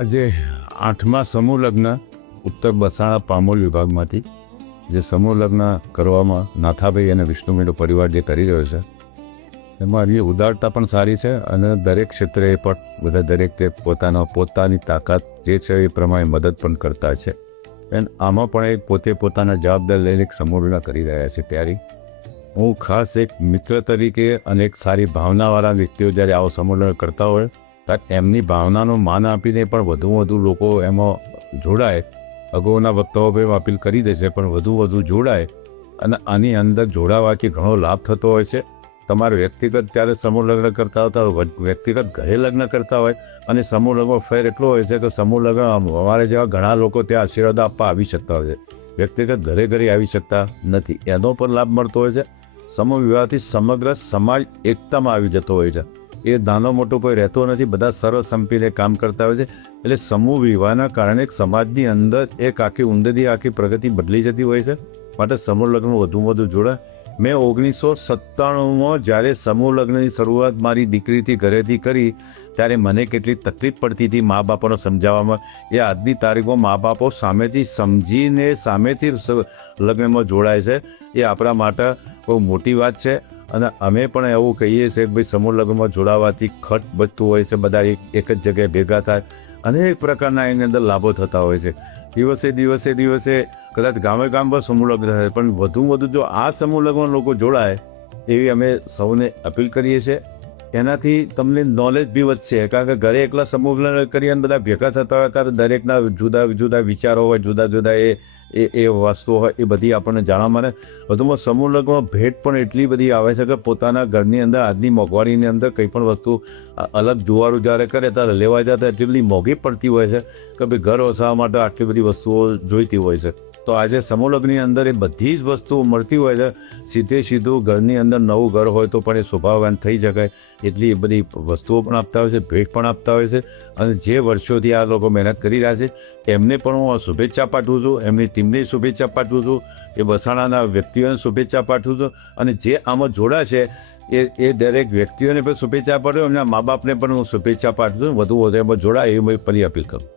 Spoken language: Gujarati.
આજે 8મા સમૂહ લગ્ન ઉત્તર બસાણા પામોલ વિભાગમાંથી જે સમૂહ લગ્ન કરવામાં નાથાભાઈ અને વિષ્ણુભાઈનો પરિવાર જે કરી રહ્યો છે એમાં એની ઉદારતા પણ સારી છે અને દરેક ક્ષેત્રે પણ બધા દરેક તે પોતાની તાકાત જે છે એ પ્રમાણે મદદ પણ કરતા છે અને આમાં પણ એક પોતે પોતાના જવાબદાર લઈને એક સમૂહ લગ્ન કરી રહ્યા છે. ત્યારે હું ખાસ એક મિત્ર તરીકે અને એક સારી ભાવનાવાળા વ્યક્તિઓ જ્યારે આવો સમૂહ લગ્ન કરતા હોય ત્યારે એમની ભાવનાનું માન આપીને પણ વધુમાં વધુ લોકો એમાં જોડાય. અગાઉના વક્તાઓ પણ અપીલ કરી દે છે પણ વધુ જોડાય અને આની અંદર જોડાવાથી ઘણો લાભ થતો હોય છે. તમારે વ્યક્તિગત ત્યારે સમૂહ લગ્ન કરતા હોય વ્યક્તિગત ઘરે લગ્ન કરતા હોય અને સમૂહ લગ્ન ફેર એટલો હોય છે કે સમૂહ લગ્ન અમારે જેવા ઘણા લોકો ત્યાં આશીર્વાદ આપવા આવી શકતા હોય છે, વ્યક્તિગત ઘરે આવી શકતા નથી. એનો પણ લાભ મળતો હોય છે. સમૂહ વિવાહથી સમગ્ર સમાજ એકતામાં આવી જતો હોય છે. એ નાનો મોટો કોઈ રહેતો નથી, બધા સર્વસંપીને કામ કરતા હોય છે. એટલે સમૂહ વિવાહના કારણે સમાજની અંદર એક આખી ઊંડેથી આખી પ્રગતિ બદલી જતી હોય છે. માટે સમૂહ લગ્ન વધુ જોડાય. મેં 1997માં જ્યારે સમૂહ લગ્નની શરૂઆત મારી દીકરીથી ઘરેથી કરી ત્યારે મને કેટલી તકલીફ પડતી હતી મા બાપોને સમજાવવામાં. એ આજની તારીખમાં મા બાપો સામેથી સમજીને સામેથી લગ્નમાં જોડાય છે. એ આપણા માટે બહુ મોટી વાત છે. અને અમે પણ એવું કહીએ છીએ કે ભાઈ સમૂહ લગ્નમાં જોડાવાથી ખર્ચ બચતું હોય છે, બધા એક જ જગ્યાએ ભેગા થાય, અનેક પ્રકારના એની અંદર લાભો થતા હોય છે. દિવસે કદાચ ગામે પર સમૂહ લગ્ન થાય પણ વધુ જો આ સમૂહ લગ્નમાં લોકો જોડાય એવી અમે સૌને અપીલ કરીએ છીએ. એનાથી તમને નોલેજ બી વધશે, કારણ કે ઘરે એકલા સમૂહ લગ્ન કરી અને બધા ભેગા થતા હોય ત્યારે દરેકના જુદા વિચારો હોય, જુદા એ વસ્તુઓ હોય, એ બધી આપણને જાણવા મળે. વધુમાં સમૂહ લગ્નમાં ભેટ પણ એટલી બધી આવે છે કે પોતાના ઘરની અંદર આજની મોંઘવારીની અંદર કંઈ પણ વસ્તુ અલગ જુવારું જ્યારે કરે ત્યારે લેવા જતા એટલી બધી મોંઘી પડતી હોય છે કે ભાઈ ઘર વસાવવા માટે આટલી બધી વસ્તુઓ જોઈતી હોય છે. તો આજે સમૂહ લગ્નની અંદર એ બધી જ વસ્તુઓ મળતી હોય છે. સીધું ઘરની અંદર નવું ઘર હોય તો પણ એ શોભાવાન થઈ શકાય એટલી બધી વસ્તુઓ પણ આપતા હોય છે, ભેટ પણ આપતા હોય છે. અને જે વર્ષોથી આ લોકો મહેનત કરી રહ્યા છે એમને પણ હું શુભેચ્છા પાઠવું છું, એમની ટીમને શુભેચ્છા પાઠવું છું, એ બસાણાના વ્યક્તિઓને શુભેચ્છા પાઠવું છું. અને જે આમાં જોડાશે એ દરેક વ્યક્તિઓને પણ શુભેચ્છા પાઠવું, એમના મા બાપને પણ હું શુભેચ્છા પાઠવું છું. વધુ એમાં જોડાય એવી ફરી અપીલ કરું.